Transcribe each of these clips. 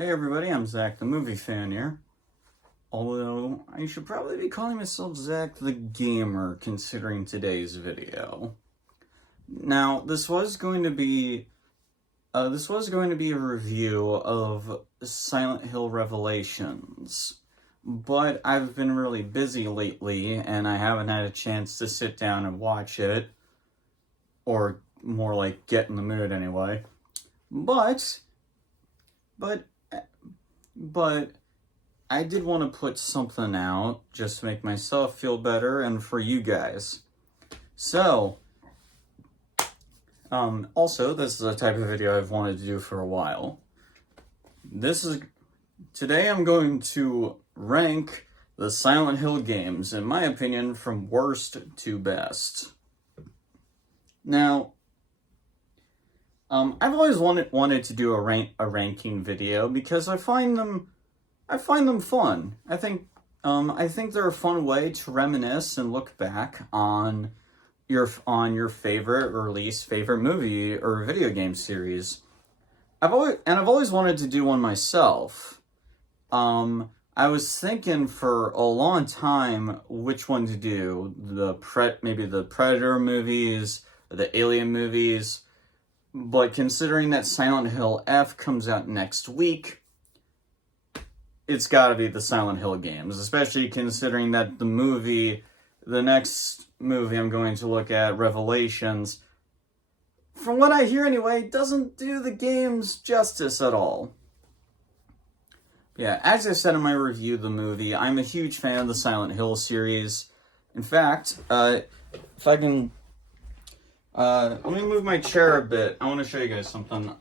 Hey everybody, I'm Zach the Movie Fan here. Although, I should probably be calling myself Zach the Gamer, considering today's video. Now, this was going to be a review of Silent Hill Revelations. But I've been really busy lately, and I haven't had a chance to sit down and watch it. Or more like, get in the mood anyway. But I did want to put something out just to make myself feel better and for you guys. So, also, this is a type of video I've wanted to do for a while. Today I'm going to rank the Silent Hill games, in my opinion, from worst to best. Now, I've always wanted to do a ranking video because I find them fun. I think they're a fun way to reminisce and look back on your favorite or least favorite movie or video game series. I've always wanted to do one myself. I was thinking for a long time which one to do. Maybe the Predator movies, the Alien movies. But considering that Silent Hill F comes out next week, it's gotta be the Silent Hill games, especially considering that the next movie I'm going to look at, Revelations, from what I hear anyway, doesn't do the games justice at all. Yeah, as I said in my review of the movie, I'm a huge fan of the Silent Hill series. In fact, if I can... let me move my chair a bit. I want to show you guys something.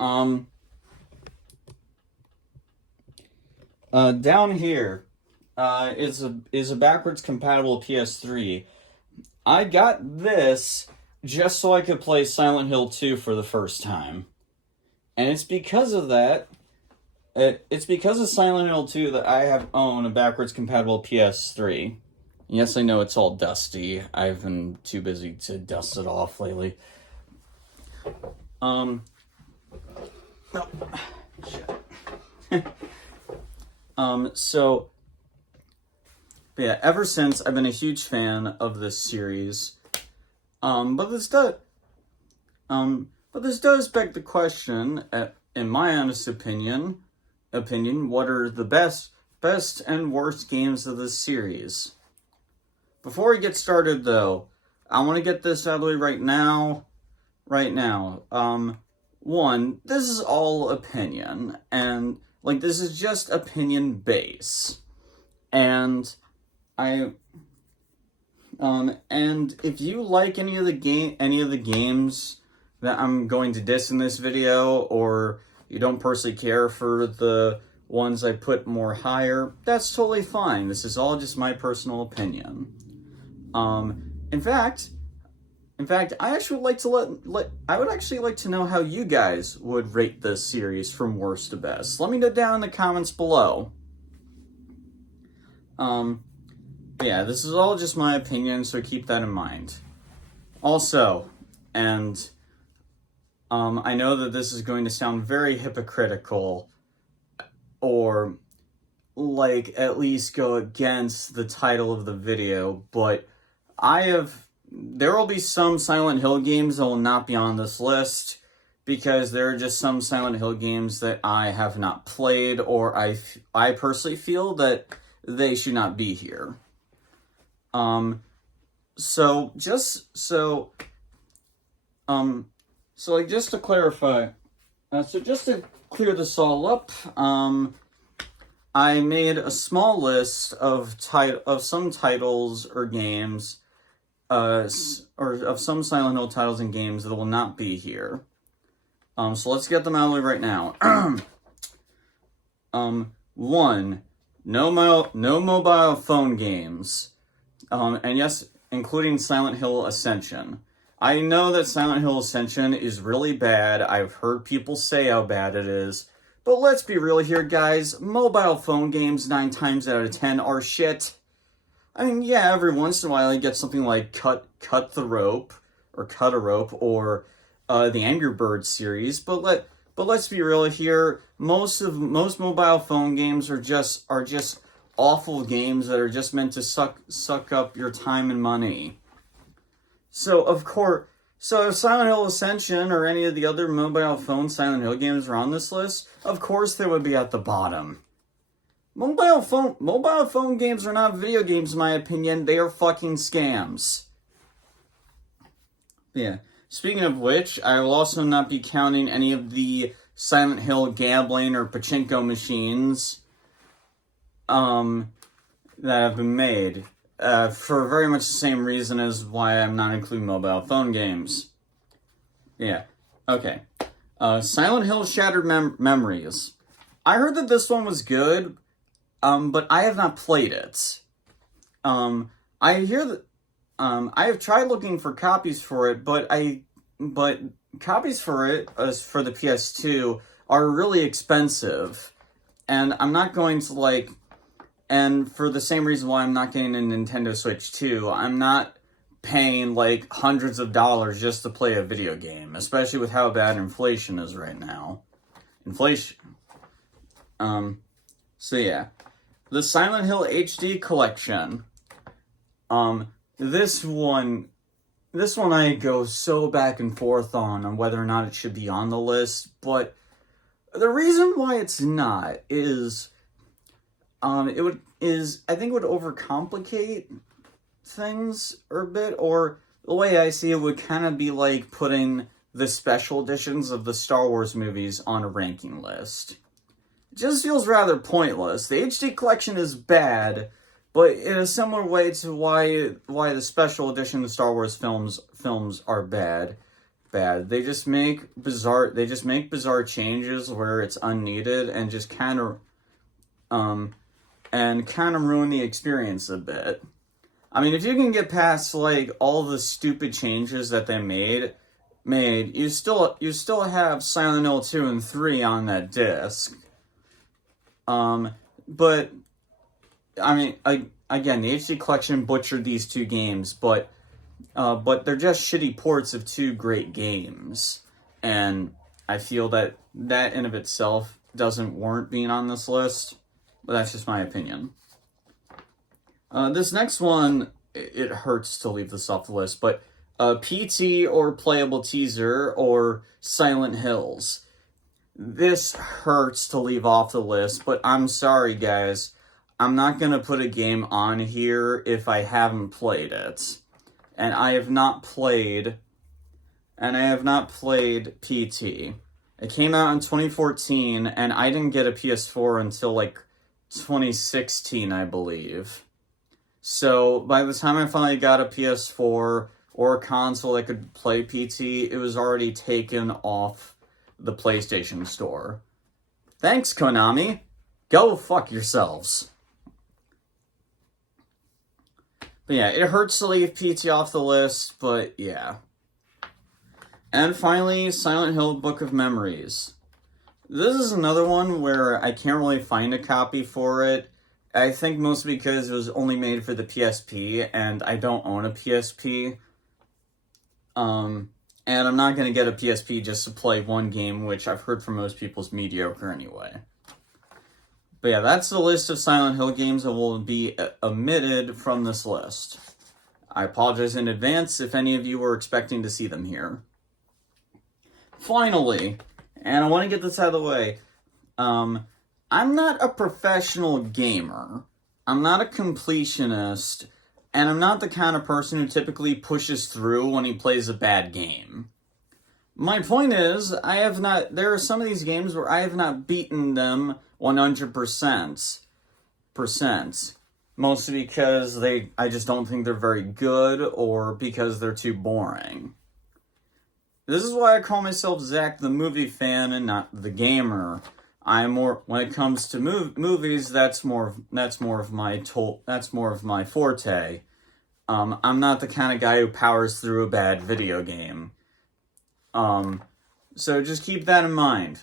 Down here, is a backwards compatible PS3. I got this just so I could play Silent Hill 2 for the first time. And it's because of that, it's because of Silent Hill 2 that I own a backwards compatible PS3. Yes, I know it's all dusty. I've been too busy to dust it off lately. No. Shit. Yeah, ever since, I've been a huge fan of this series. But this does beg the question, in my honest opinion, what are the best and worst games of this series? Before we get started, though, I want to get this out of the way right now. One, this is all opinion, and, this is just opinion base. And and if you like any of the games that I'm going to diss in this video, or you don't personally care for the ones I put more higher, that's totally fine. This is all just my personal opinion. In fact, I actually would actually like to know how you guys would rate this series from worst to best. Let me know down in the comments below. Yeah, this is all just my opinion, so keep that in mind. Also, and I know that this is going to sound very hypocritical, or at least go against the title of the video, but there will be some Silent Hill games that will not be on this list, because there are just some Silent Hill games that I have not played, or I personally feel that they should not be here. Just to clarify, just to clear this all up, I made a small list of some titles or games, or of some Silent Hill titles and games that will not be here. So let's get them out of the way right now. 1, no mobile phone games. And yes, including Silent Hill Ascension. I know that Silent Hill Ascension is really bad. I've heard people say how bad it is. But let's be real here, guys. Mobile phone games 9 times out of 10 are shit. I mean, yeah, every once in a while you get something like Cut a Rope, or the Angry Birds series, but But let's be real here. Most mobile phone games are just awful games that are just meant to suck up your time and money. So of course, if Silent Hill Ascension or any of the other mobile phone Silent Hill games are on this list, of course they would be at the bottom. Mobile phone games are not video games, in my opinion. They are fucking scams. Yeah. Speaking of which, I will also not be counting any of the Silent Hill gambling or pachinko machines that have been made. For very much the same reason as why I'm not including mobile phone games. Yeah. Okay. Silent Hill Shattered Memories. I heard that this one was good, but I have not played it. I hear that I have tried looking for copies for it, but copies for it for the PS2 are really expensive, and I'm not going to and for the same reason why I'm not getting a Nintendo Switch 2, I'm not paying hundreds of dollars just to play a video game, especially with how bad inflation is right now. Inflation. So yeah. The Silent Hill HD Collection. This one I go so back and forth on whether or not it should be on the list, but the reason why it's not is, I think it would overcomplicate things a bit, or the way I see it would kind of be like putting the special editions of the Star Wars movies on a ranking list. It just feels rather pointless. The HD collection is bad, but in a similar way to why the special edition of Star Wars films are bad. They just make bizarre changes where it's unneeded and just kind of ruin the experience a bit. I mean, if you can get past all the stupid changes that they made, you still have Silent Hill 2 and 3 on that disc. But I mean, again, the HD collection butchered these two games, but they're just shitty ports of two great games, and I feel that in of itself doesn't warrant being on this list, but that's just my opinion. This next one, it hurts to leave this off the list, but PT or Playable Teaser or Silent Hills. This hurts to leave off the list, but I'm sorry, guys. I'm not going to put a game on here if I haven't played it. And I have not played PT. It came out in 2014, and I didn't get a PS4 until 2016, I believe. So by the time I finally got a PS4 or a console that could play PT, it was already taken off the PlayStation Store. Thanks, Konami. Go fuck yourselves. But yeah, it hurts to leave PT off the list, but yeah. And finally, Silent Hill Book of Memories. This is another one where I can't really find a copy for it. I think mostly because it was only made for the PSP, and I don't own a PSP. And I'm not going to get a PSP just to play one game, which I've heard from most people is mediocre anyway. But yeah, that's the list of Silent Hill games that will be omitted from this list. I apologize in advance if any of you were expecting to see them here. Finally, and I want to get this out of the way, I'm not a professional gamer. I'm not a completionist, and I'm not the kind of person who typically pushes through when he plays a bad game. My point is, there are some of these games where I have not beaten them 100%. Mostly because I just don't think they're very good, or because they're too boring. This is why I call myself Zach the movie fan and not the gamer. When it comes to movies, that's more of my forte. I'm not the kind of guy who powers through a bad video game. So just keep that in mind.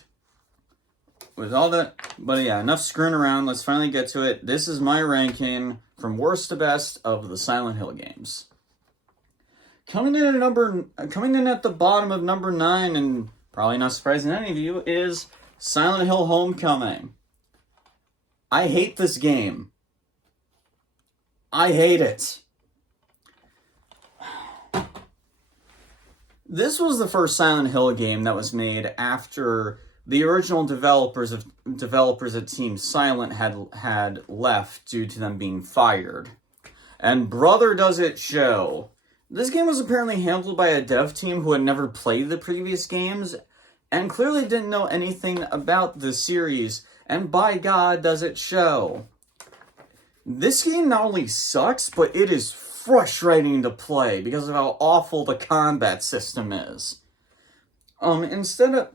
With all that, but yeah, enough screwing around. Let's finally get to it. This is my ranking from worst to best of the Silent Hill games. Coming in at the bottom of number 9 and probably not surprising to any of you, is Silent Hill Homecoming. I hate this game. I hate it. This was the first Silent Hill game that was made after the original developers at Team Silent had left due to them being fired. And brother does it show. This game was apparently handled by a dev team who had never played the previous games and clearly didn't know anything about the series, and by God does it show. This game not only sucks, but it is frustrating to play because of how awful the combat system is. Instead of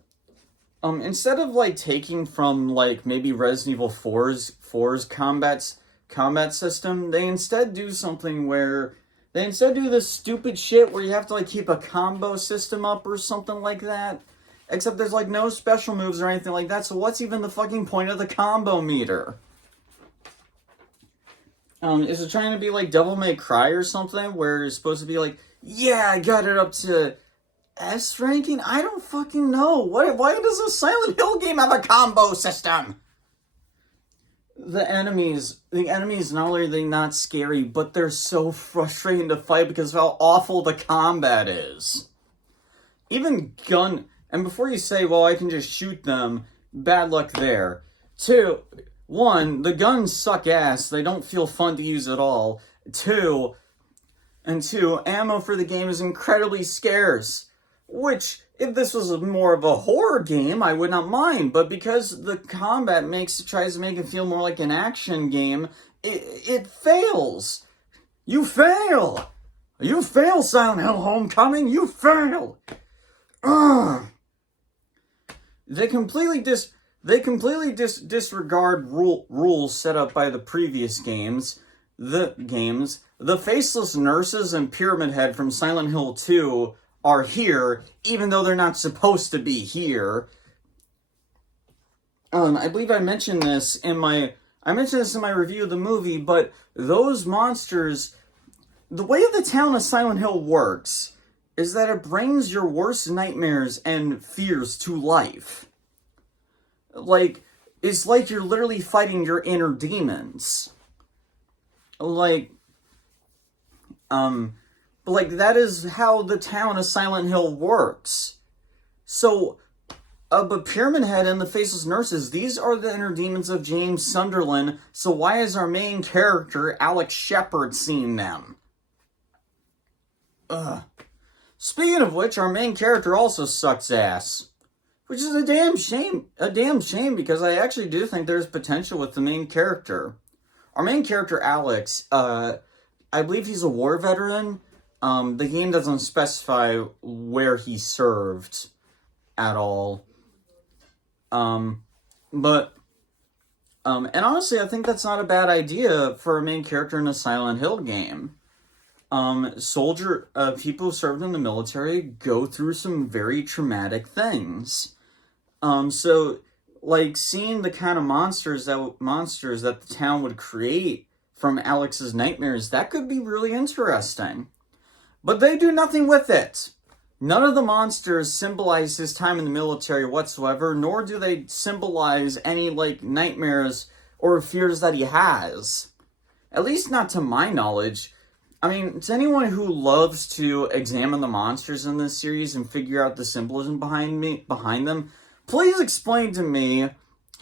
like taking from like maybe Resident Evil 4's combat system, they instead do this stupid shit where you have to like keep a combo system up or something like that. Except there's like no special moves or anything like that, so what's even the fucking point of the combo meter? Is it trying to be like Devil May Cry or something, where you're supposed to be like, yeah, I got it up to S ranking? I don't fucking know. Why does a Silent Hill game have a combo system? The enemies, not only are they not scary, but they're so frustrating to fight because of how awful the combat is. And before you say, well, I can just shoot them, bad luck there. 1, the guns suck ass. They don't feel fun to use at all. 2, ammo for the game is incredibly scarce. Which, if this was more of a horror game, I would not mind. But because the combat tries to make it feel more like an action game, it fails. You fail! You fail, Silent Hill Homecoming! You fail! Ugh. They completely disregard rules set up by the previous games. The faceless nurses and Pyramid Head from Silent Hill 2 are here, even though they're not supposed to be here. I believe I mentioned this in my review of the movie, but those monsters, the way the town of Silent Hill works is that it brings your worst nightmares and fears to life. It's like you're literally fighting your inner demons. That is how the town of Silent Hill works. So, but Pyramid Head and the Faceless Nurses, these are the inner demons of James Sunderland, so why is our main character, Alex Shepard, seeing them? Ugh. Speaking of which, our main character also sucks ass. Which is a damn shame, because I actually do think there's potential with the main character. Our main character, Alex, I believe he's a war veteran. The game doesn't specify where he served at all. And honestly, I think that's not a bad idea for a main character in a Silent Hill game. People who served in the military go through some very traumatic things. Seeing the kind of monsters that the town would create from Alex's nightmares, that could be really interesting. But they do nothing with it. None of the monsters symbolize his time in the military whatsoever, nor do they symbolize any, nightmares or fears that he has. At least not to my knowledge. I mean, to anyone who loves to examine the monsters in this series and figure out the symbolism behind them, please explain to me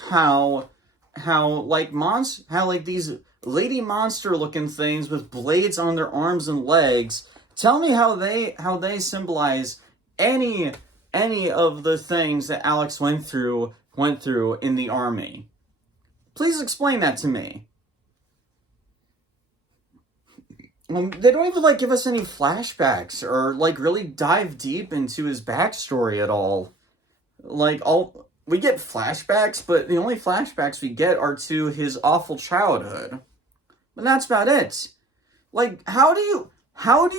how these lady monster looking things with blades on their arms and legs, tell me how they symbolize any of the things that Alex went through in the army. Please explain that to me. They don't even give us any flashbacks or really dive deep into his backstory at all. We get flashbacks, but the only flashbacks we get are to his awful childhood. But that's about it. How do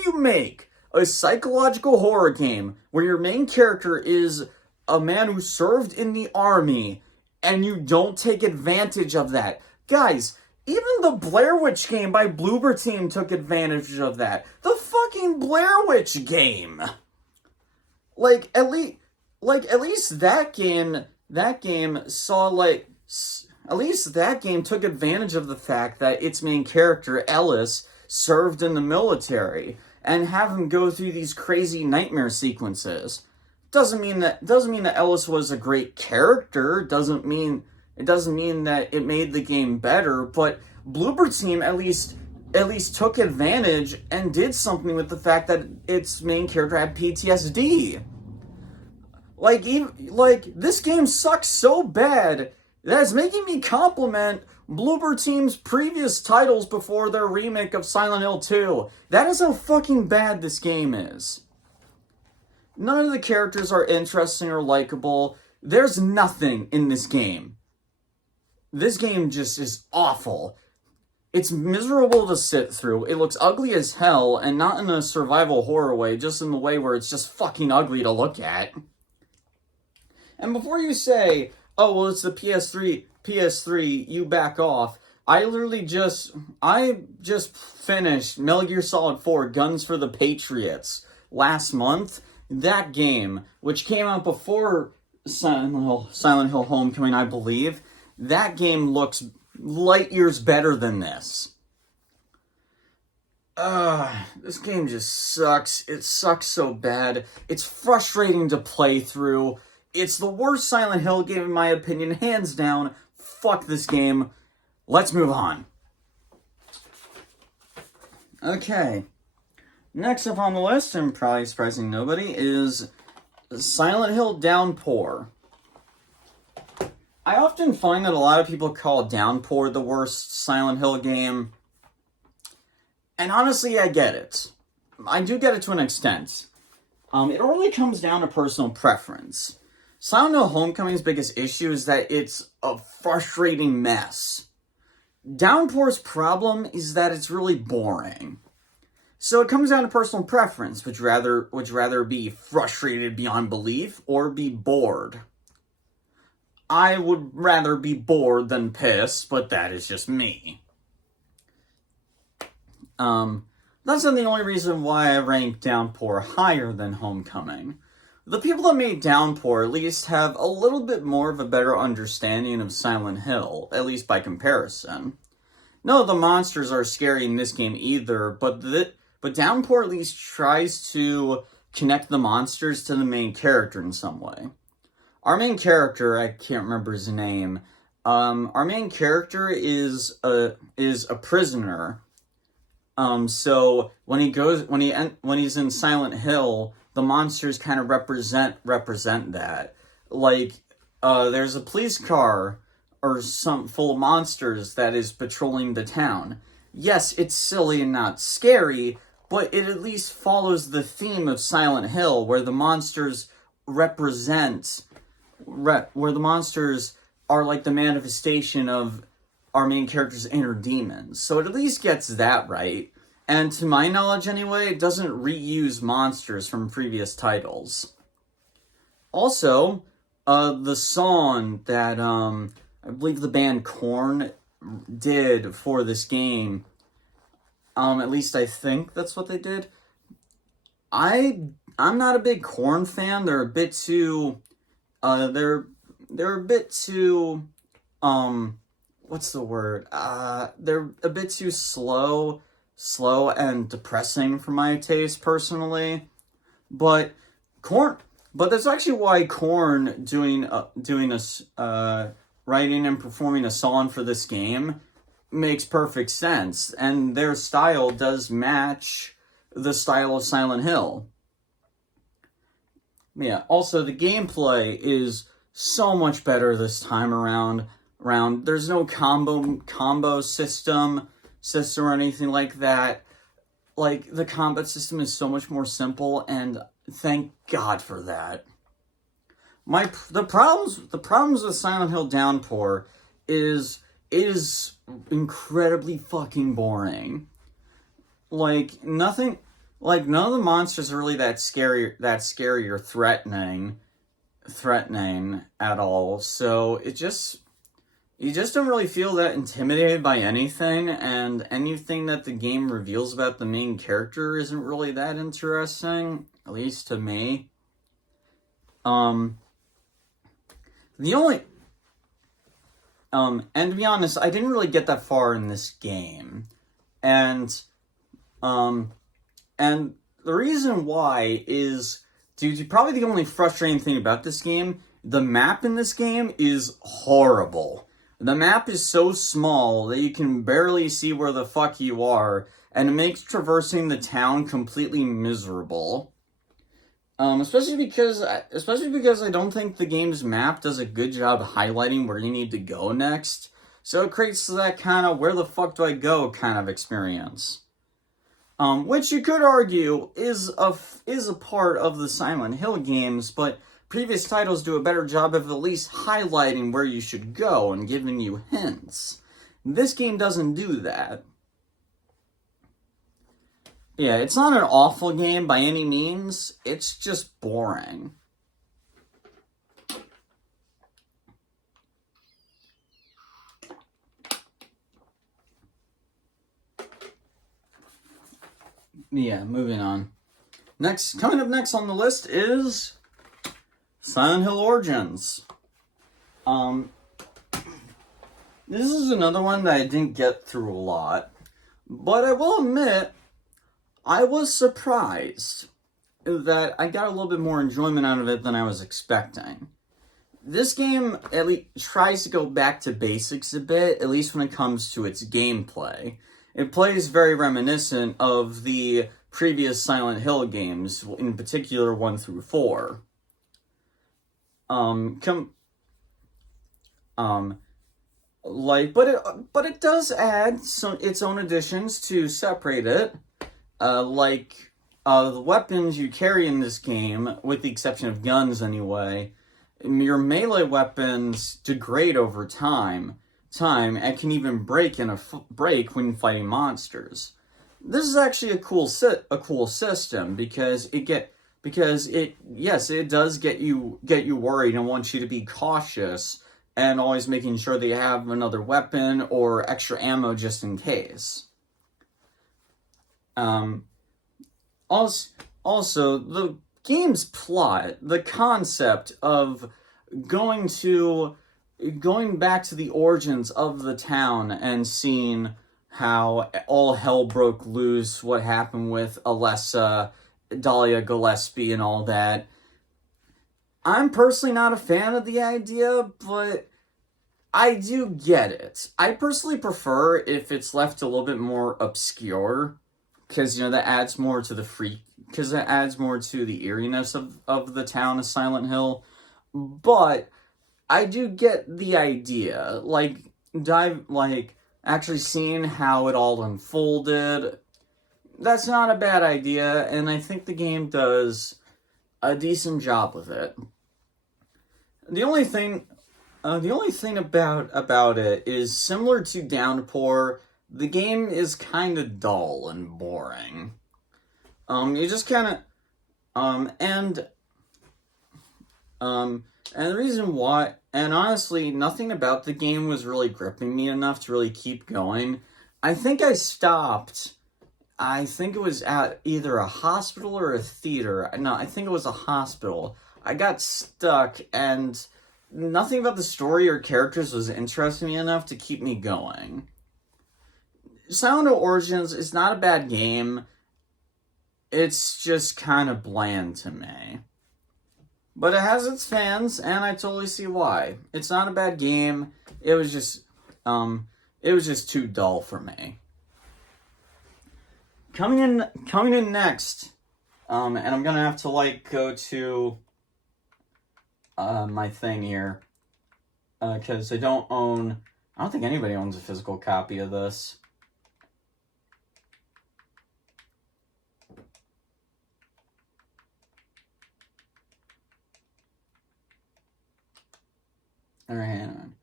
you make a psychological horror game where your main character is a man who served in the army and you don't take advantage of that? Guys, even the Blair Witch game by Bloober Team took advantage of that. The fucking Blair Witch game! like, at least that game saw, like, at least that game took advantage of the fact that its main character, Ellis, served in the military, and have him go through these crazy nightmare sequences. Doesn't mean that Ellis was a great character. It doesn't mean that it made the game better. But Bloober Team at least took advantage and did something with the fact that its main character had PTSD. Like this game sucks so bad that it's making me compliment Bloober Team's previous titles before their remake of Silent Hill 2. That is how fucking bad this game is. None of the characters are interesting or likable. There's nothing in this game. This game just is awful. It's miserable to sit through. It looks ugly as hell, and not in a survival horror way, just in the way where it's just fucking ugly to look at. And before you say, oh, well, it's the PS3, you back off, I just finished Metal Gear Solid 4 Guns for the Patriots last month. That game, which came out before Silent Hill Homecoming, I believe, that game looks light years better than this. This game just sucks. It sucks so bad. It's frustrating to play through. It's the worst Silent Hill game in my opinion, hands down. Fuck this game. Let's move on. Okay. Next up on the list, and probably surprising nobody, is Silent Hill Downpour. I often find that a lot of people call Downpour the worst Silent Hill game. And honestly, I get it. I do get it to an extent. It really comes down to personal preference. Silent Hill Homecoming's biggest issue is that it's a frustrating mess. Downpour's problem is that it's really boring. So it comes down to personal preference. Would you rather be frustrated beyond belief or be bored? I would rather be bored than pissed, but that is just me. That's not the only reason why I rank Downpour higher than Homecoming. The people that made Downpour at least have a little bit more of a better understanding of Silent Hill, at least by comparison. None of the monsters are scary in this game either, but Downpour at least tries to connect the monsters to the main character in some way. Our main character, I can't remember his name. Our main character is a prisoner. So when he's in Silent Hill, the monsters kind of represent that. Like, there's a police car or some full of monsters that is patrolling the town. Yes, it's silly and not scary, but it at least follows the theme of Silent Hill, where the monsters where the monsters are like the manifestation of our main character's inner demons. So it at least gets that right. And to my knowledge anyway, it doesn't reuse monsters from previous titles. Also, the song that I believe the band Korn did for this game, at least I think that's what they did. I'm not a big Korn fan. They're a bit too they're a bit too what's the word? They're a bit too slow and depressing for my taste personally. But that's actually why Korn doing a writing and performing a song for this game makes perfect sense, and their style does match the style of Silent Hill. Yeah, also the gameplay is so much better this time around. There's no combo system or anything like that. Like, the combat system is so much more simple, and thank God for that. The problems with Silent Hill Downpour is incredibly fucking boring. None of the monsters are really that scary or threatening at all. So you just don't really feel that intimidated by anything, and anything that the game reveals about the main character isn't really that interesting, at least to me. Um, the only, and to be honest, I didn't really get that far in this game. And, and the reason why is due to probably the only frustrating thing about this game. The map in this game is horrible. The map is so small that you can barely see where the fuck you are, and it makes traversing the town completely miserable. Especially because I don't think the game's map does a good job highlighting where you need to go next. So it creates that kind of where the fuck do I go kind of experience. Which you could argue is a part of the Silent Hill games, but previous titles do a better job of at least highlighting where you should go and giving you hints. This game doesn't do that. Yeah, it's not an awful game by any means, it's just boring. Yeah, moving on. Coming up next on the list is Silent Hill Origins. This is another one that I didn't get through a lot, but I will admit, I was surprised that I got a little bit more enjoyment out of it than I was expecting. This game at least tries to go back to basics a bit, at least when it comes to its gameplay. It plays very reminiscent of the previous Silent Hill games, in particular 1 through 4. But it does add its own additions to separate it. The weapons you carry in this game, with the exception of guns anyway, your melee weapons degrade over time, and can even break when fighting monsters. This is actually a cool system because it does get you worried and wants you to be cautious and always making sure that you have another weapon or extra ammo just in case. Also, the game's plot, the concept of going back to the origins of the town and seeing how all hell broke loose, what happened with Alessa, Dahlia Gillespie, and all that. I'm personally not a fan of the idea, but I do get it. I personally prefer if it's left a little bit more obscure, because, that adds more to because it adds more to the eeriness of the town of Silent Hill. But I do get the idea, actually seeing how it all unfolded. That's not a bad idea, and I think the game does a decent job with it. The only thing about it is similar to Downpour. The game is kind of dull and boring. You just kind of, and the reason why, and honestly, nothing about the game was really gripping me enough to really keep going. I think I stopped. I think it was at either a hospital or a theater. No, I think it was a hospital. I got stuck, and nothing about the story or characters was interesting me enough to keep me going. Silent Hill Origins is not a bad game. It's just kind of bland to me. But it has its fans, and I totally see why. It's not a bad game. It was just too dull for me. Coming in next, and I'm gonna have to go to my thing here, because I don't think anybody owns a physical copy of this. Alright, hang on.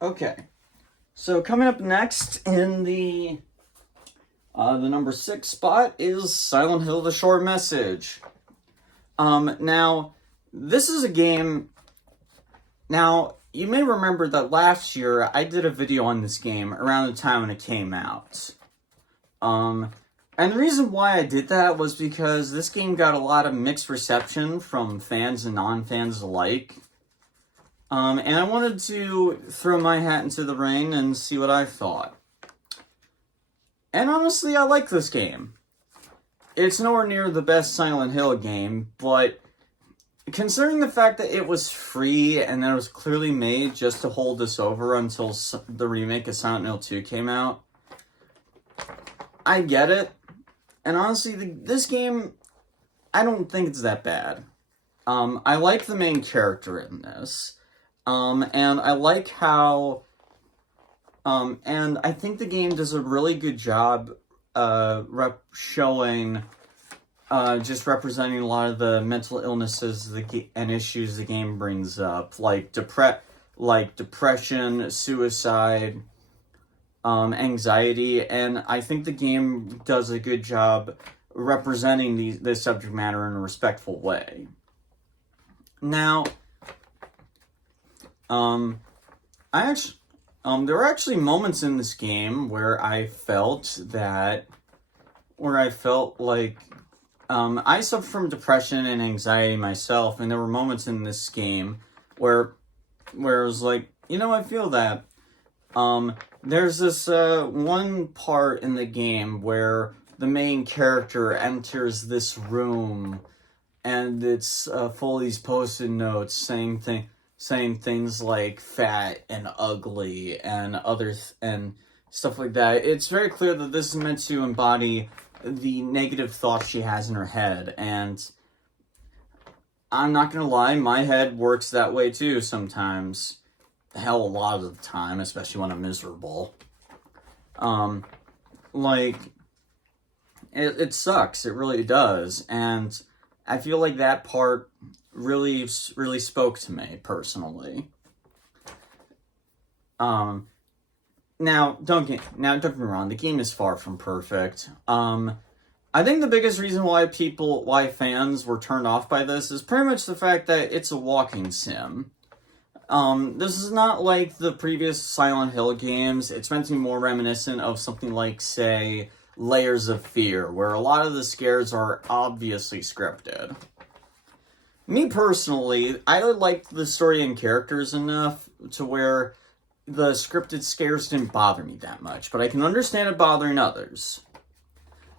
Okay. So coming up next in the number 6 spot is Silent Hill: The Short Message. Now, this is a game. Now, you may remember that last year I did a video on this game around the time when it came out. And the reason why I did that was because this game got a lot of mixed reception from fans and non-fans alike. And I wanted to throw my hat into the ring and see what I thought. And honestly, I like this game. It's nowhere near the best Silent Hill game, but considering the fact that it was free and that it was clearly made just to hold us over until the remake of Silent Hill 2 came out, I get it. And honestly, this game, I don't think it's that bad. I like the main character in this. And I like how, and I think the game does a really good job, showing, just representing a lot of the mental illnesses and issues the game brings up, like depression, suicide, anxiety, and I think the game does a good job representing this subject matter in a respectful way. Now, there were actually moments in this game where I felt like, I suffer from depression and anxiety myself, and there were moments in this game where it was like, I feel that. There's this, one part in the game where the main character enters this room, and it's, full of these post-it notes saying things like fat and ugly and and stuff like that. It's very clear that this is meant to embody the negative thoughts she has in her head, and I'm not gonna lie, my head works that way too sometimes. Hell, a lot of the time, especially when I'm miserable. It sucks, it really does, and I feel like that part really spoke to me, personally. Now, don't get me wrong, the game is far from perfect. I think the biggest reason why fans were turned off by this is pretty much the fact that it's a walking sim. This is not like the previous Silent Hill games. It's meant to be more reminiscent of something like, say, Layers of Fear, where a lot of the scares are obviously scripted. Me personally, I liked the story and characters enough to where the scripted scares didn't bother me that much, but I can understand it bothering others.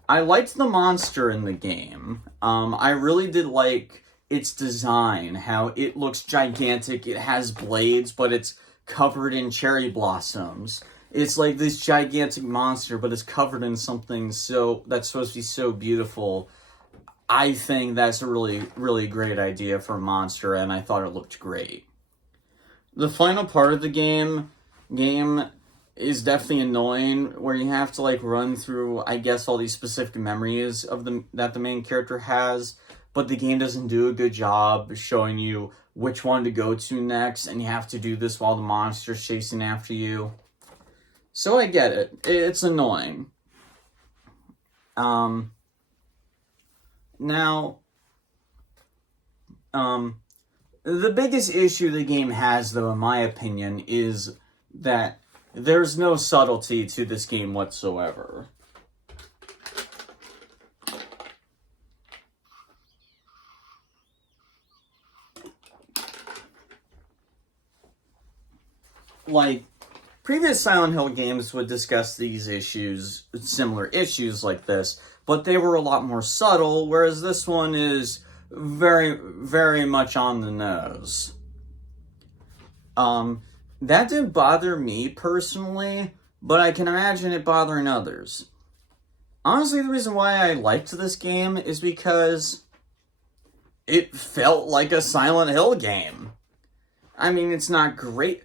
I liked the monster in the game. I really did like its design, how it looks gigantic, it has blades, but it's covered in cherry blossoms. It's like this gigantic monster, but it's covered in something that's supposed to be so beautiful. I think that's a really, really great idea for a monster, and I thought it looked great. The final part of the game is definitely annoying, where you have to, run through, I guess, all these specific memories that the main character has, but the game doesn't do a good job showing you which one to go to next, and you have to do this while the monster's chasing after you. So I get it. It's annoying. Now, the biggest issue the game has, though, in my opinion, is that there's no subtlety to this game whatsoever. Previous Silent Hill games would discuss these issues, similar issues like this, but they were a lot more subtle, whereas this one is very, very much on the nose. That didn't bother me personally, but I can imagine it bothering others. Honestly, the reason why I liked this game is because it felt like a Silent Hill game. I mean, it's not great,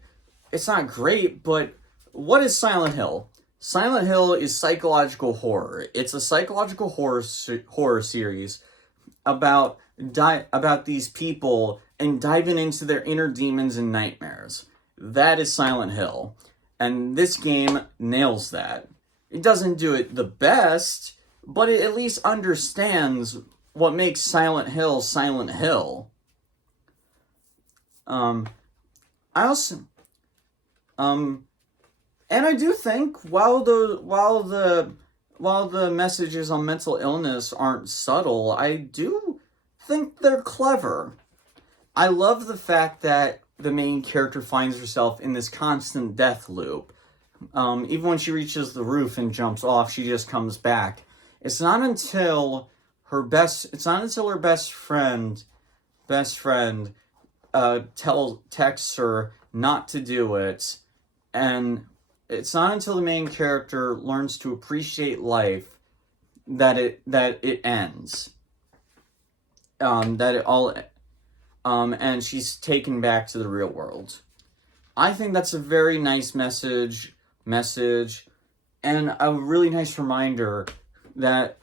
but what is Silent Hill? Silent Hill is psychological horror. It's a psychological horror series about these people and diving into their inner demons and nightmares. That is Silent Hill. And this game nails that. It doesn't do it the best, but it at least understands what makes Silent Hill Silent Hill. And I do think while while the messages on mental illness aren't subtle, I do think they're clever. I love the fact that the main character finds herself in this constant death loop. Even when she reaches the roof and jumps off, she just comes back. It's not until her best friend texts her not to do it, and it's not until the main character learns to appreciate life that it ends. And she's taken back to the real world. I think that's a very nice message, and a really nice reminder that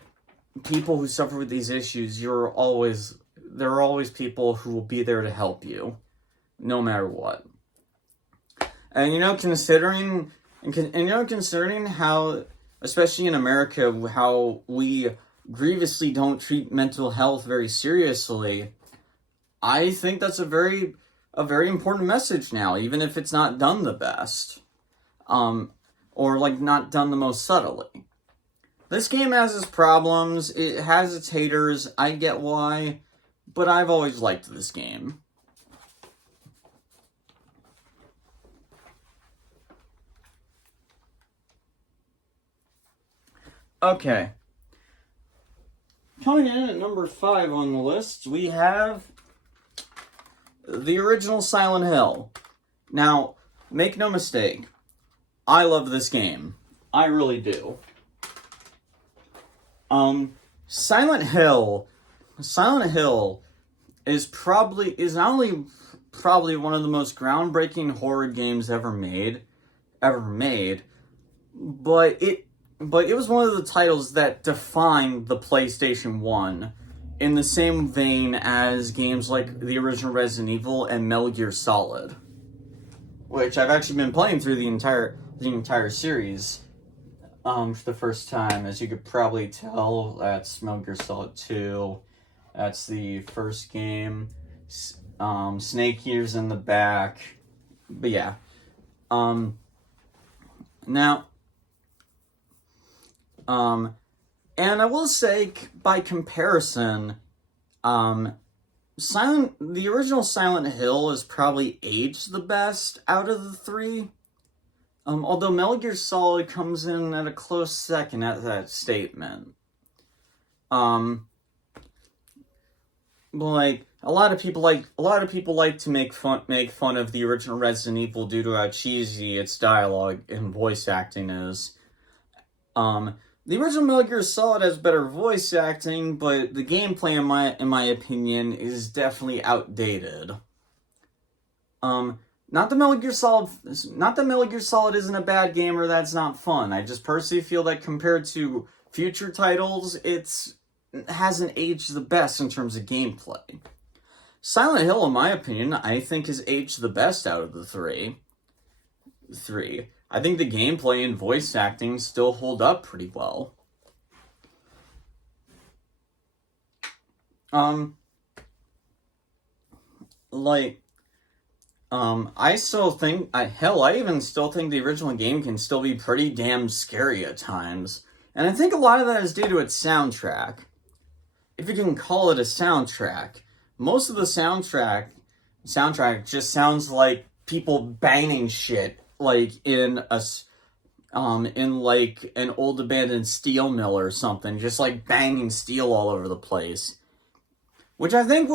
people who suffer with these issues, there are always people who will be there to help you, no matter what. And considering how, especially in America, how we grievously don't treat mental health very seriously, I think that's a very important message now, even if it's not done the best, or not done the most subtly. This game has its problems, it has its haters, I get why, but I've always liked this game. Okay. Coming in at number 5 on the list, we have the original Silent Hill. Now, make no mistake, I love this game. I really do. Silent Hill is not only probably one of the most groundbreaking horror games ever made, but it was one of the titles that defined the PlayStation 1 in the same vein as games like the original Resident Evil and Metal Gear Solid, which I've actually been playing through the entire series for the first time. As you could probably tell, that's Metal Gear Solid 2. That's the first game. Snake Eater's in the back. But yeah. And I will say, by comparison, the original Silent Hill is probably aged the best out of the 3. Although Metal Gear Solid comes in at a close second at that statement. A lot of people like to make fun of the original Resident Evil due to how cheesy its dialogue and voice acting is. The original Metal Gear Solid has better voice acting, but the gameplay, in my opinion, is definitely outdated. Not that Metal Gear Solid isn't a bad game or that's not fun. I just personally feel that compared to future titles, it hasn't aged the best in terms of gameplay. Silent Hill, in my opinion, I think has aged the best out of the 3. I think the gameplay and voice acting still hold up pretty well. I even still think the original game can still be pretty damn scary at times. And I think a lot of that is due to its soundtrack. If you can call it a soundtrack. Most of the soundtrack just sounds like people banging shit, in an old abandoned steel mill or something, just banging steel all over the place. Which I think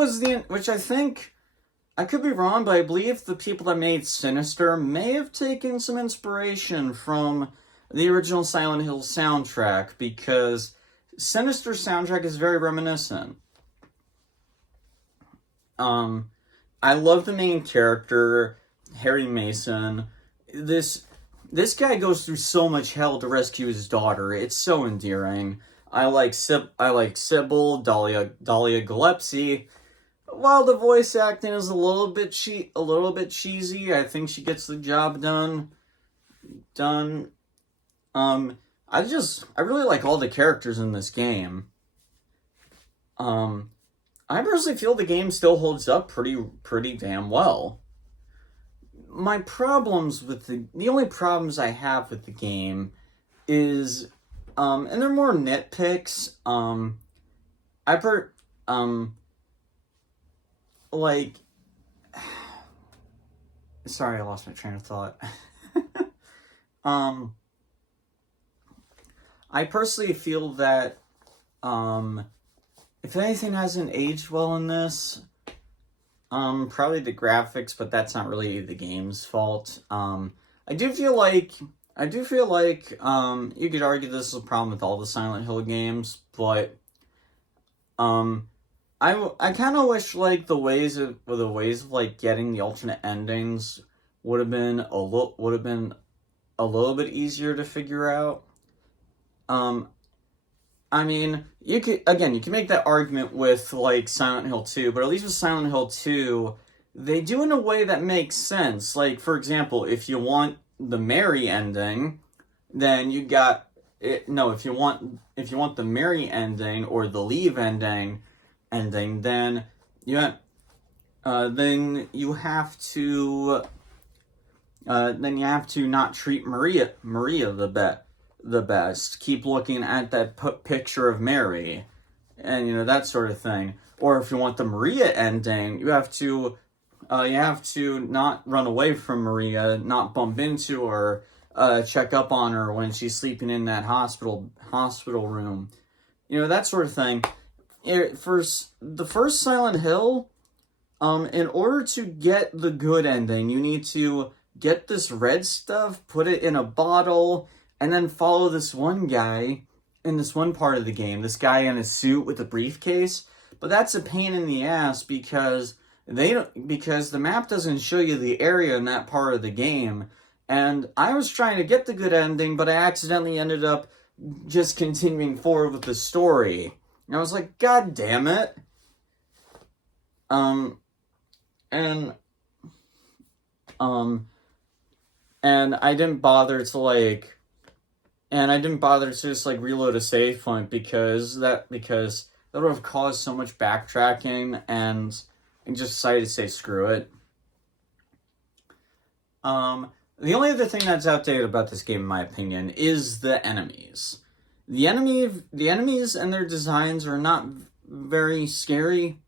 I could be wrong, but I believe the people that made Sinister may have taken some inspiration from the original Silent Hill soundtrack, because Sinister's soundtrack is very reminiscent. I love the main character, Harry Mason. This guy goes through so much hell to rescue his daughter. It's so endearing. I like Sybil, Dahlia Gillespie. While the voice acting is a little bit cheesy, I think she gets the job done. I really like all the characters in this game. I personally feel the game still holds up pretty damn well. The only problems I have with the game is and they're more nitpicks. I per like sorry, I lost my train of thought. um I personally feel that if anything hasn't aged well in this, probably the graphics, but that's not really the game's fault. I do feel like you could argue this is a problem with all the Silent Hill games, but I kind of wish like the ways of like getting the alternate endings would have been a little bit easier to figure out. I mean, you can make that argument with like Silent Hill 2, but at least with Silent Hill 2, they do in a way that makes sense. Like, for example, if you want the Mary ending, then you got it. No, if you want the Mary ending or the Leave ending, then then you have to not treat Maria the best. Keep looking at that picture of Mary, and that sort of thing. Or if you want the Maria ending, you have to not run away from Maria, not bump into her, check up on her when she's sleeping in that hospital room, that sort of thing. For the first Silent Hill, in order to get the good ending, you need to get this red stuff, put it in a bottle, and then follow this one guy in this one part of the game, this guy in a suit with a briefcase. But that's a pain in the ass because the map doesn't show you the area in that part of the game. And I was trying to get the good ending, but I accidentally ended up just continuing forward with the story. And I was like, God damn it. And I didn't bother to just like reload a save point because that would have caused so much backtracking, and I just decided to say screw it. The only other thing that's outdated about this game, in my opinion, is the enemies. The enemies and their designs are not very scary.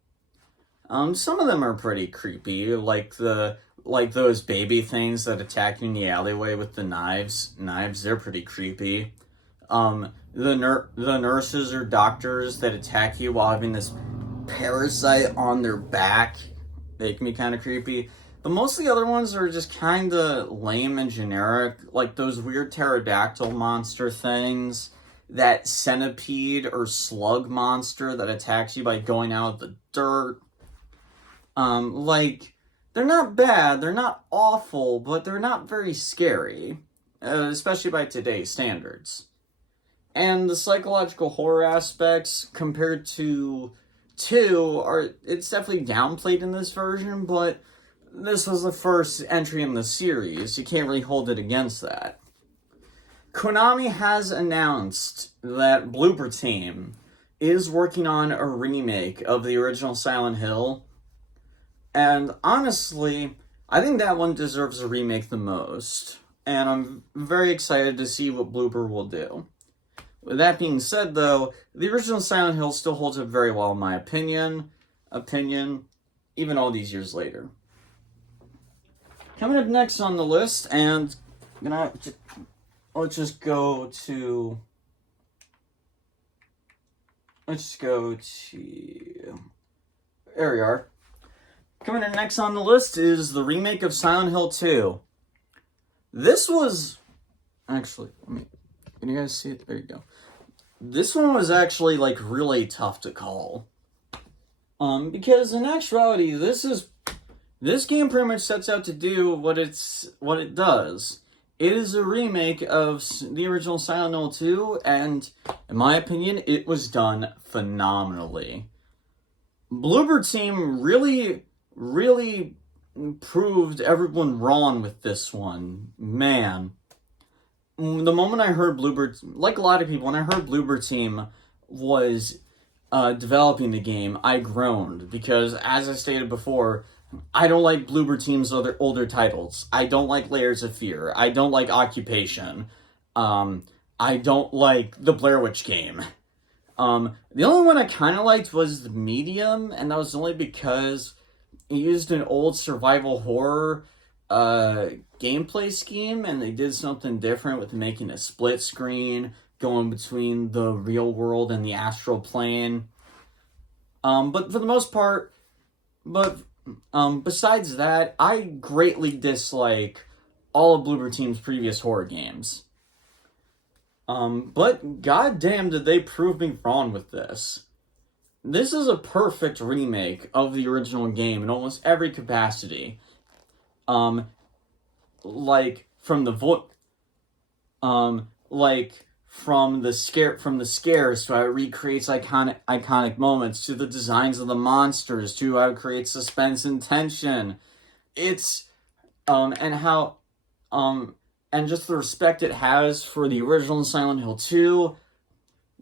Some of them are pretty creepy, like those baby things that attack you in the alleyway with the knives. They're pretty creepy. The nurses or doctors that attack you while having this parasite on their back, they can be kind of creepy. But most of the other ones are just kind of lame and generic, like those weird pterodactyl monster things, that centipede or slug monster that attacks you by going out of the dirt. They're not bad, they're not awful, but they're not very scary, especially by today's standards. And the psychological horror aspects compared to 2 it's definitely downplayed in this version, but this was the first entry in the series. You can't really hold it against that. Konami has announced that Bloober Team is working on a remake of the original Silent Hill. And honestly, I think that one deserves a remake the most. And I'm very excited to see what Bloober will do. With that being said, though, the original Silent Hill still holds up very well in my opinion, even all these years later. Coming up next on the list, and let's go to there we are. Coming in next on the list is the remake of Silent Hill 2. This was actually, can you guys see it? There you go. This one was actually like really tough to call. Because in actuality, this game pretty much sets out to do what it does. It is a remake of the original Silent Hill 2, and in my opinion, it was done phenomenally. Bloober Team really proved everyone wrong with this one. Man. The moment I heard like a lot of people, when I heard Bloober Team was developing the game, I groaned. Because, as I stated before, I don't like Bloober Team's older titles. I don't like Layers of Fear. I don't like Occupation. I I don't like the Blair Witch game. The only one I kind of liked was the Medium, and that was only because it used an old survival horror gameplay scheme, and they did something different with making a split screen going between the real world and the astral plane. But for the most part, besides that, I greatly dislike all of Bloober Team's previous horror games. But goddamn did they prove me wrong with this. This is a perfect remake of the original game in almost every capacity. Like from the from the scares to how it recreates iconic moments, to the designs of the monsters, to how it creates suspense and tension. It's and just the respect it has for the original Silent Hill 2.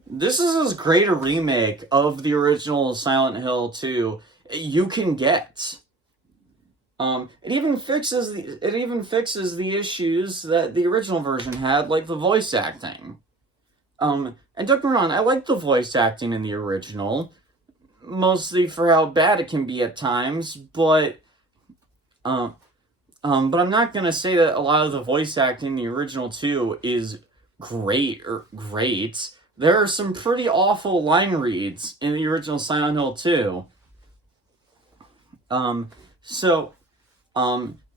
This is as great a remake of the original Silent Hill 2 you can get. It even fixes the issues that the original version had, like the voice acting. And don't get me wrong, I like the voice acting in the original, mostly for how bad it can be at times, but I'm not gonna say that a lot of the voice acting in the original 2 is great. There are some pretty awful line reads in the original Silent Hill 2.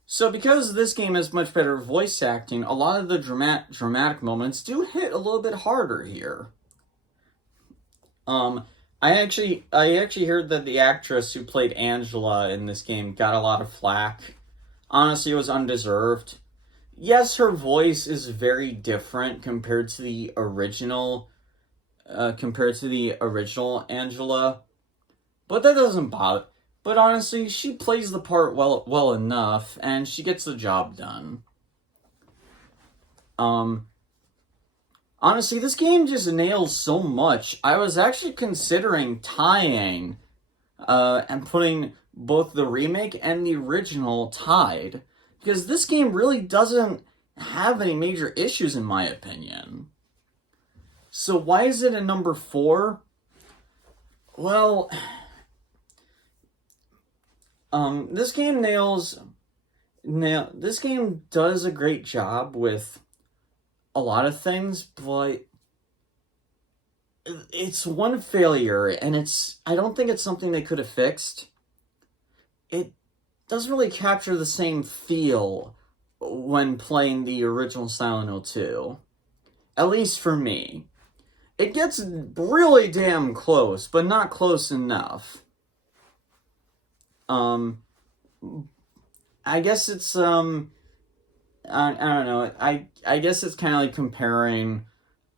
So because this game has much better voice acting, a lot of the dramatic moments do hit a little bit harder here. I actually heard that the actress who played Angela in this game got a lot of flack. Honestly, it was undeserved. Yes, her voice is very different compared to the original Angela, but that doesn't bother. But honestly, she plays the part well enough, and she gets the job done. Honestly, this game just nails so much. I was actually considering tying, and putting both the remake and the original tied, because this game really doesn't have any major issues in my opinion. So why is it a number 4? Well, this game this game does a great job with a lot of things, but it's one failure, and I don't think it's something they could have fixed. It doesn't really capture the same feel when playing the original Silent Hill 2. At least for me. It gets really damn close, but not close enough. I guess it's, I don't know, I guess it's kind of like comparing,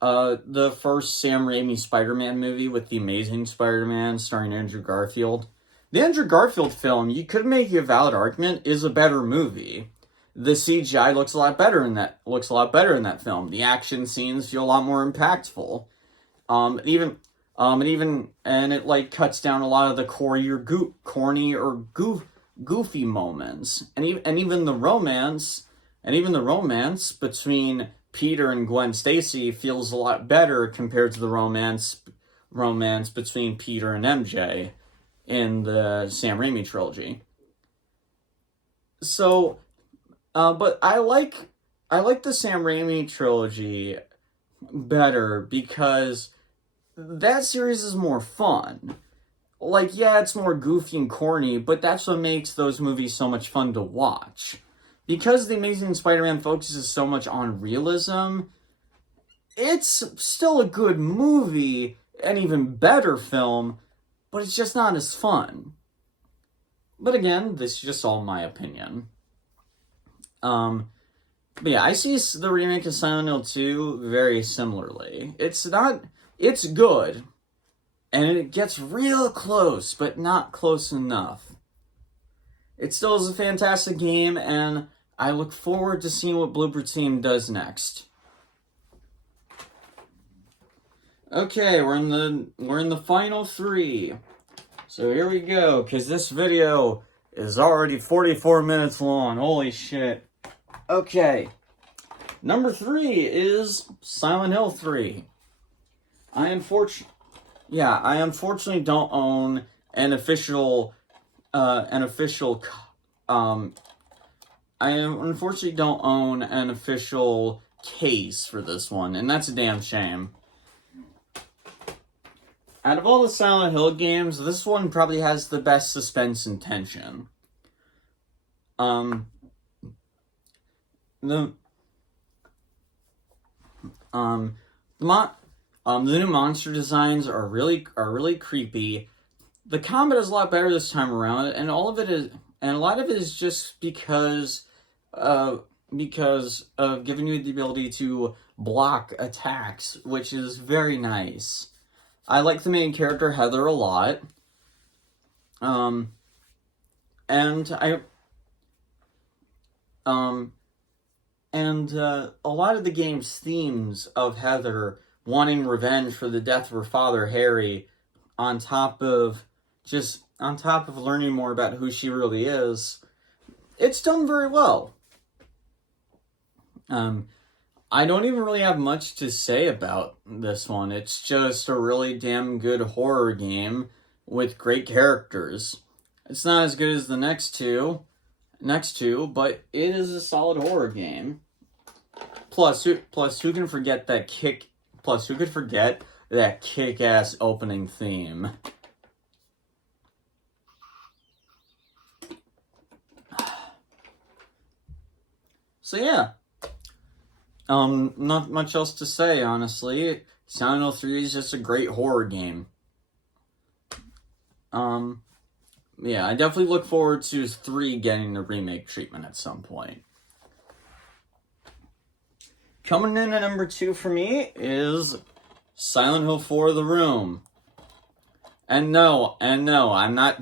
the first Sam Raimi Spider-Man movie with The Amazing Spider-Man starring Andrew Garfield. The Andrew Garfield film, you could make a valid argument, is a better movie. The CGI looks a lot better in that film. The action scenes feel a lot more impactful. And it like cuts down a lot of the corny or goofy moments. And even the romance between Peter and Gwen Stacy feels a lot better compared to the romance between Peter and MJ in the Sam Raimi trilogy. So, but I like the Sam Raimi trilogy better because that series is more fun. Like, yeah, it's more goofy and corny, but that's what makes those movies so much fun to watch. Because The Amazing Spider-Man focuses so much on realism, it's still a good movie, an even better film, but it's just not as fun. But again, this is just all my opinion. But yeah, I see the remake of Silent Hill 2 very similarly. It's good, and it gets real close, but not close enough. It still is a fantastic game, and I look forward to seeing what Bloober Team does next. Okay, we're in the final 3. So here we go, because this video is already 44 minutes long. Holy shit. Okay. Number 3 is Silent Hill 3. I unfortunately don't own an official um I unfortunately don't own an official case for this one, and that's a damn shame. Out of all the Silent Hill games, this one probably has the best suspense and tension. The new monster designs are really creepy. The combat is a lot better this time around, and a lot of it is just because of giving you the ability to block attacks, which is very nice. I like the main character Heather a lot. And a lot of the game's themes of Heather wanting revenge for the death of her father Harry, on top of learning more about who she really is, it's done very well. I don't even really have much to say about this one. It's just a really damn good horror game with great characters. It's not as good as the next two, but it is a solid horror game. Plus, who could forget that kick-ass opening theme? So yeah. Not much else to say, honestly. Silent Hill 3 is just a great horror game. Yeah, I definitely look forward to 3 getting the remake treatment at some point. Coming in at number 2 for me is Silent Hill 4: The Room. I'm not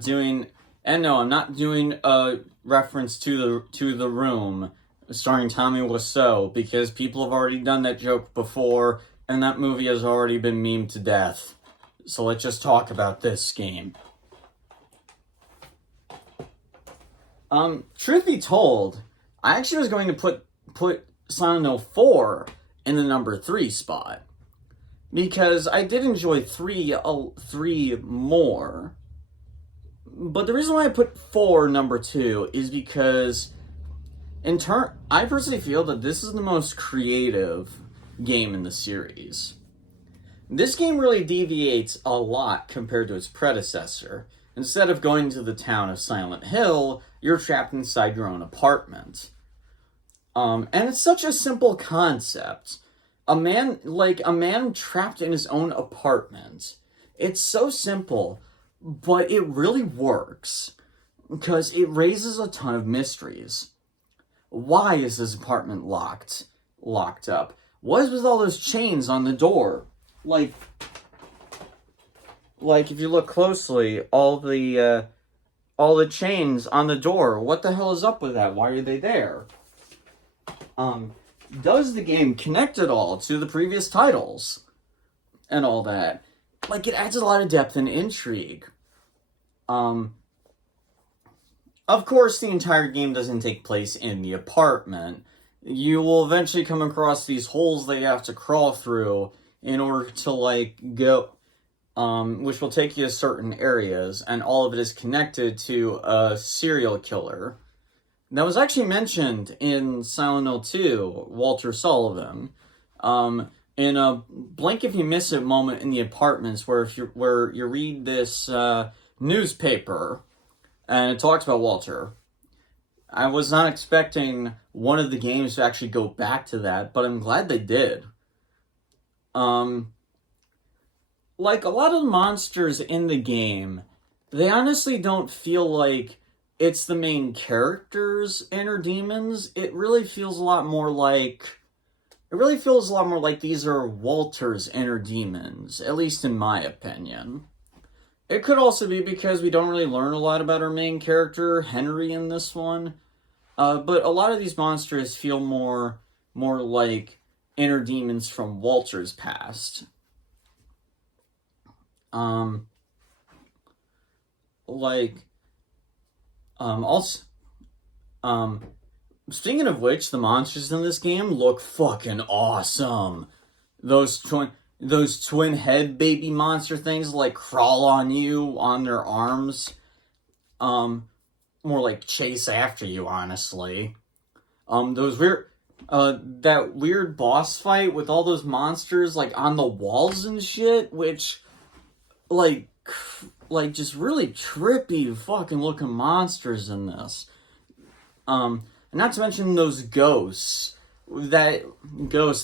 doing a reference to the Room starring Tommy Wiseau, because people have already done that joke before, and that movie has already been memed to death. So let's just talk about this game. Truth be told, I actually was going to put Silent Hill 4 in the number 3 spot, because I did enjoy 3 more. But the reason why I put 4 number 2 is because I personally feel that this is the most creative game in the series. This game really deviates a lot compared to its predecessor. Instead of going to the town of Silent Hill, you're trapped inside your own apartment. And it's such a simple concept. A man trapped in his own apartment. It's so simple, but it really works, because it raises a ton of mysteries. Why is this apartment locked up? What is with all those chains on the door? Like if you look closely, all the chains on the door. What the hell is up with that? Why are they there? Does the game connect at all to the previous titles and all that? Like, it adds a lot of depth and intrigue. Of course, the entire game doesn't take place in the apartment. You will eventually come across these holes that you have to crawl through in order to, go, which will take you to certain areas, and all of it is connected to a serial killer. That was actually mentioned in Silent Hill 2, Walter Sullivan, in a blink if you miss it moment in the apartments, where you read this newspaper, and it talks about Walter. I was not expecting one of the games to actually go back to that, but I'm glad they did. Like, a lot of the monsters in the game, they honestly don't feel like it's the main character's inner demons. It really feels a lot more like these are Walter's inner demons, at least in my opinion. It could also be because we don't really learn a lot about our main character, Henry, in this one. But a lot of these monsters feel more like inner demons from Walter's past. Speaking of which, the monsters in this game look fucking awesome. Those twin head baby monster things like crawl on you on their arms. More like chase after you, honestly. Those weird that weird boss fight with all those monsters like on the walls and shit, which like just really trippy fucking looking monsters in this. And not to mention those that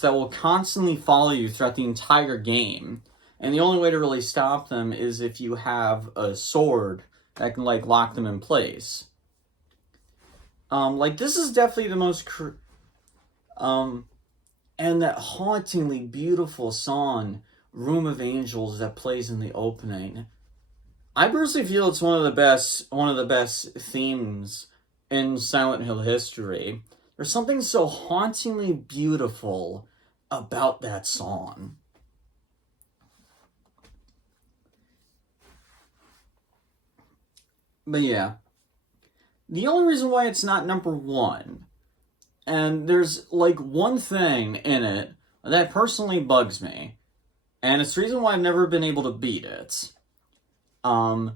will constantly follow you throughout the entire game. And the only way to really stop them is if you have a sword that can like lock them in place. Like this is definitely the most and that hauntingly beautiful song Room of Angels that plays in the opening. I personally feel it's one of the best themes in Silent Hill history. There's something so hauntingly beautiful about that song. But yeah, the only reason why it's not number one, and there's like one thing in it that personally bugs me, and it's the reason why I've never been able to beat it. And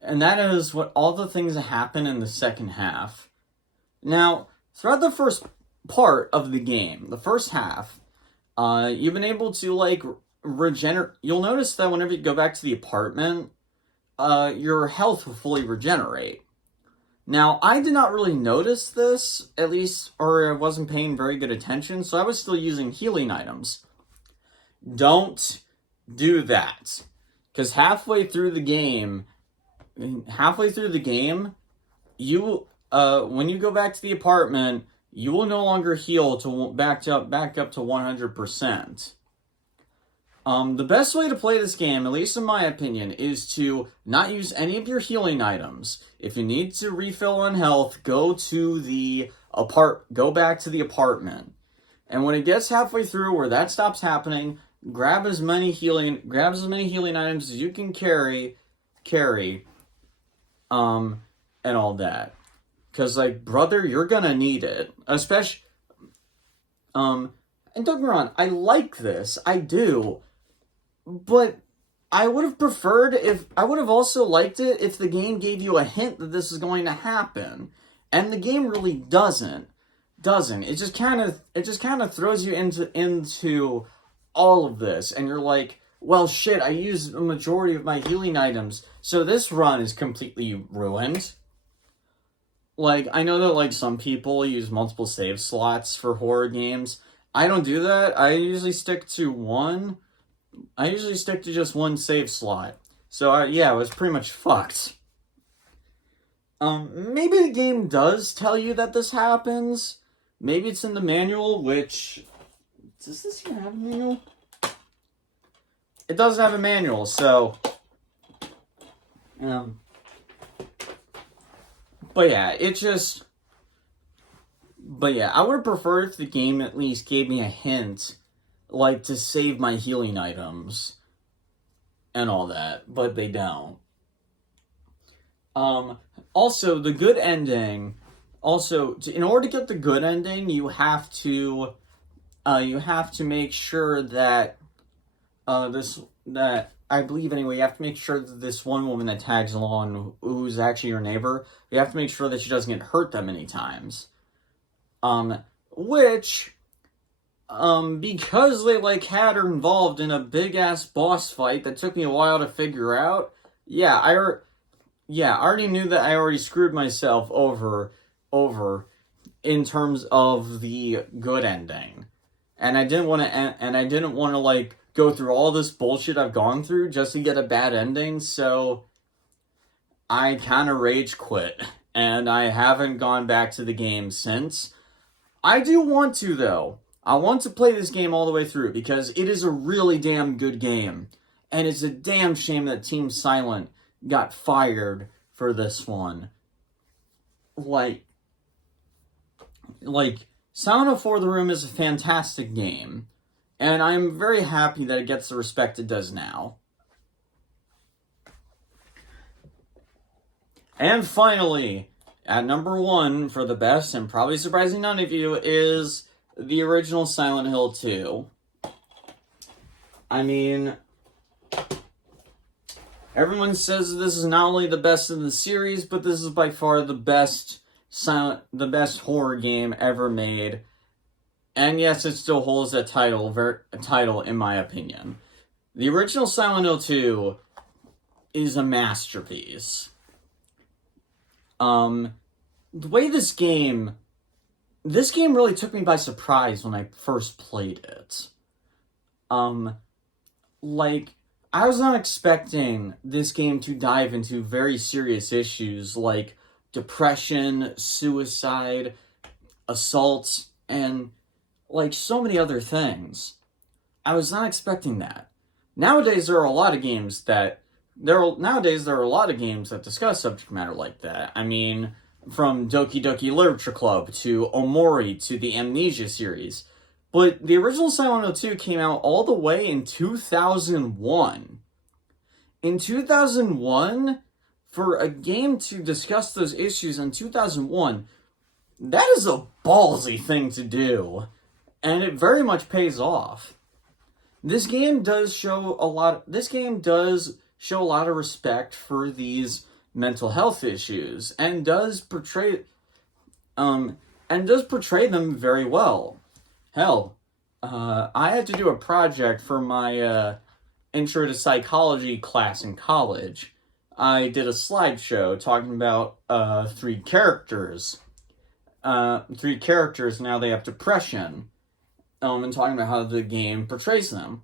that is what all the things that happen in the second half. Now, throughout the first part of the game, the first half, you've been able to like regenerate. You'll notice that whenever you go back to the apartment, your health will fully regenerate. Now, I did not really notice this, at least, or I wasn't paying very good attention, so I was still using healing items. Don't do that. Because halfway through the game, you, when you go back to the apartment, you will no longer heal to back up to 100%. The best way to play this game, at least in my opinion, is to not use any of your healing items. If you need to refill on health, go back to the apartment. And when it gets halfway through where that stops happening, grab as many healing items as you can carry, and all that. Cause like, brother, you're gonna need it. Especially, and don't get me wrong, I like this, I do. But I would have also liked it if the game gave you a hint that this is going to happen. And the game really doesn't. It just kind of throws you into all of this, and you're like, well shit, I used a majority of my healing items, so this run is completely ruined. Like, I know that like some people use multiple save slots for horror games. I don't do that. I usually stick to just one save slot. So, I was pretty much fucked. Maybe the game does tell you that this happens. Maybe it's in the manual, which... Does this even have a manual? It doesn't have a manual, so... But yeah, I would have preferred if the game at least gave me a hint, like, to save my healing items and all that, but they don't. Also, the good ending, in order to get the good ending, you have to make sure that, I believe anyway, you have to make sure that this one woman that tags along, who's actually your neighbor, you have to make sure that she doesn't get hurt that many times. Which, because they, like, had her involved in a big-ass boss fight that took me a while to figure out, I already knew that I already screwed myself over in terms of the good ending. And I didn't want to, like, go through all this bullshit I've gone through just to get a bad ending, so I kind of rage quit, and I haven't gone back to the game since. I do want to, though. I want to play this game all the way through, because it is a really damn good game, and it's a damn shame that Team Silent got fired for this one. Like, Silent Hill 4: The Room is a fantastic game, and I'm very happy that it gets the respect it does now. And finally, At number one for the best, and probably surprising none of you, is the original Silent Hill 2. I mean, everyone says this is not only the best in the series, but this is by far the best horror game ever made. And yes, it still holds that title in my opinion. The original Silent Hill 2 is a masterpiece. The way this game really took me by surprise when I first played it. Like, I was not expecting this game to dive into very serious issues like depression, suicide, assault, and like so many other things. I was not expecting that. Nowadays there are a lot of games that discuss subject matter like that. I mean, from Doki Doki Literature Club to Omori to the Amnesia series. But the original Silent Hill 2 came out all the way in 2001. In 2001, for a game to discuss those issues in 2001, that is a ballsy thing to do. And it very much pays off. This game does show a lot of respect for these mental health issues and does portray them very well. Hell, I had to do a project for my intro to psychology class in college. I did a slideshow talking about three characters. Three characters, now they have depression. And talking about how the game portrays them.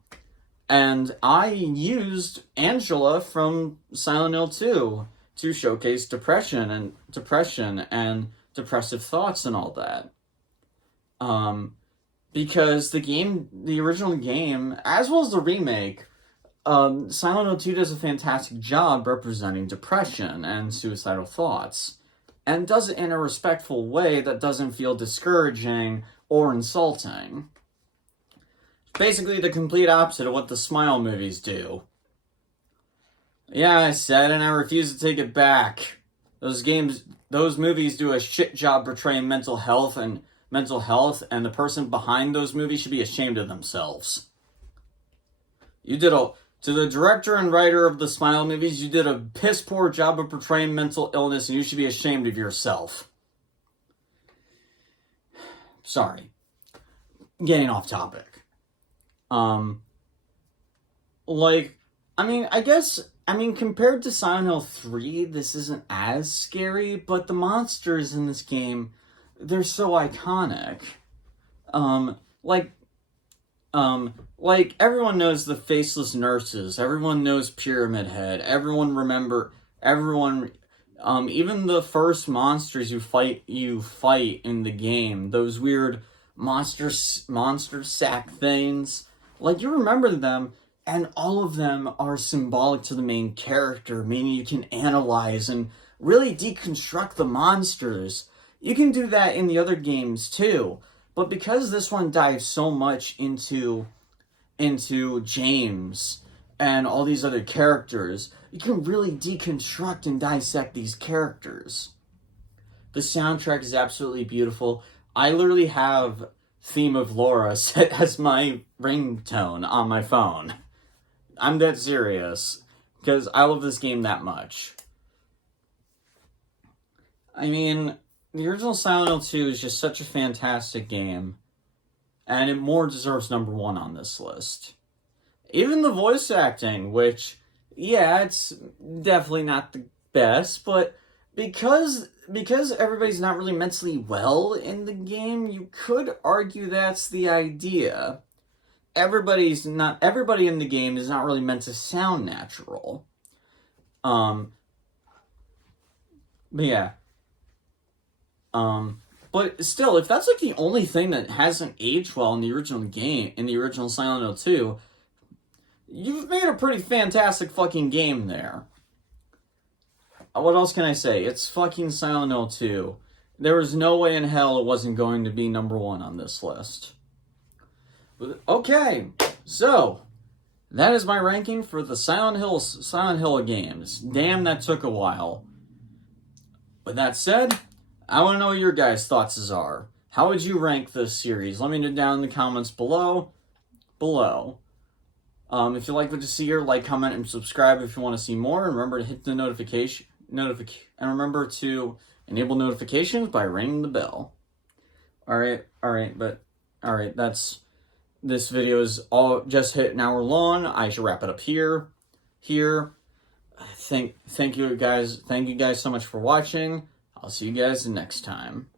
And I used Angela from Silent Hill 2 to showcase depression and depressive thoughts and all that. Because the original game, as well as the remake, Silent Hill 2 does a fantastic job representing depression and suicidal thoughts. And does it in a respectful way that doesn't feel discouraging or insulting. Basically the complete opposite of what the Smile movies do. Yeah, I said, and I refuse to take it back. Those movies do a shit job portraying mental health, and the person behind those movies should be ashamed of themselves. To the director and writer of the Smile movies, you did a piss poor job of portraying mental illness, and you should be ashamed of yourself. Sorry. Getting off topic. Compared to Silent Hill 3, this isn't as scary, but the monsters in this game, they're so iconic. Everyone knows the Faceless Nurses, everyone knows Pyramid Head, even the first monsters you fight in the game, those weird monster sack things. You remember them, and all of them are symbolic to the main character, meaning you can analyze and really deconstruct the monsters. You can do that in the other games too, but because this one dives so much into James and all these other characters, you can really deconstruct and dissect these characters. The soundtrack is absolutely beautiful. I literally have Theme of Laura set as my ringtone on my phone. I'm dead serious, because I love this game that much. I mean, the original Silent Hill 2 is just such a fantastic game, and it more deserves number one on this list. Even the voice acting, which, yeah, it's definitely not the best, but because everybody's not really mentally well in the game, you could argue that's the idea. Everybody in the game is not really meant to sound natural. But yeah. But still, if that's the only thing that hasn't aged well in the original game, in the original Silent Hill 2, you've made a pretty fantastic fucking game there. What else can I say? It's fucking Silent Hill 2. There was no way in hell it wasn't going to be number one on this list. Okay, so that is my ranking for the Silent Hill games. Damn, that took a while. With that said, I want to know what your guys' thoughts are. How would you rank this series? Let me know down in the comments below. If you like what you see here, like, comment, and subscribe if you want to see more. And remember to hit the and remember to enable notifications by ringing the bell. Alright, this video is all just hit an hour long. I should wrap it up here. Thank you guys so much for watching. I'll see you guys next time.